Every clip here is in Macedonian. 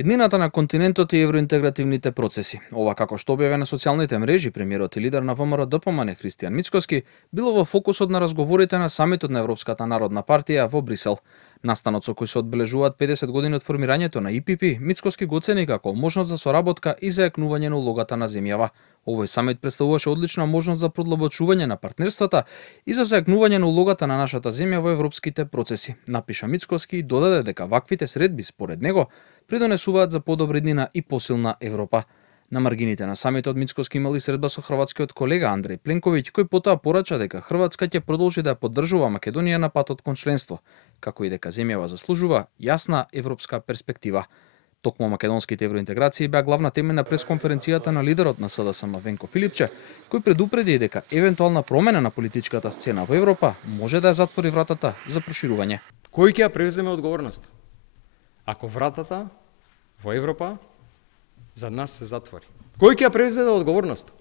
Еднината на континентот и евроинтегративните процеси. Ова, како што објави на социјалните мрежи, премиерот и лидер на ВМРО-ДПМН Христијан Мицкоски било во фокусот на разговорите на самитот на Европската народна партија во Брисел. Настанот со кој се одбележуваат 50 години од формирањето на ИПП, Мицкоски го оцени како можност за соработка и зајакнување на улогата на земјава. Овој самит представуваше одлична можност за продлабочување на партнерствата и за зајакнување на улогата на нашата земја во европските процеси. Напиша Мицкоски и додаде дека ваквите средби, според него, придонесуваат за подобра иднина и посилна Европа. На маргините на самитот Мицкоски имали средба со хрватскиот колега Андреј Пленковиќ, кој потоа порача дека Хрватска ќе продолжи да ја поддржува Македонија на патот кон членство, како и дека земјава заслужува јасна европска перспектива. Токму македонските евроинтеграции беа главна тема на пресконференцијата на лидерот на СДСМ Венко Филипче, кој предупреди дека евентуална промена на политичката сцена во Европа може да ја затвори вратата за проширување. Кој ќе ја превземе одговорност ако вратата во Европа за нас се затвори? Кој ќе ја превземе одговорност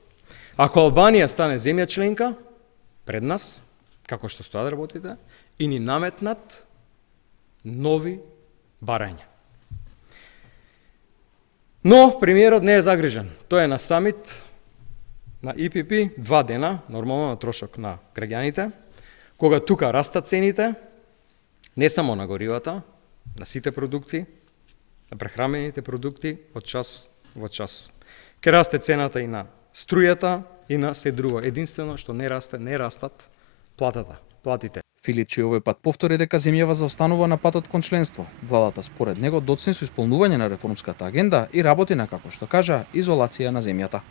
ако Албанија стане земја членка пред нас, како што стојат работите, и ни наметнат нови барања? Но премиерот не е загрижен. Тој е на самит на ИПП 2 дена, нормално на трошок на граѓаните, кога тука растат цените, не само на горивата, на сите продукти, на прехранените продукти од час во час. Ке расте цената и на струјата и на се друго. Единствено што не растат платите. Филипче овој пат повтори дека земјава заостанува на патот кон членство. Владата според него доцни со исполнување на реформската агенда и работи на, како што кажа, изолација на земјата.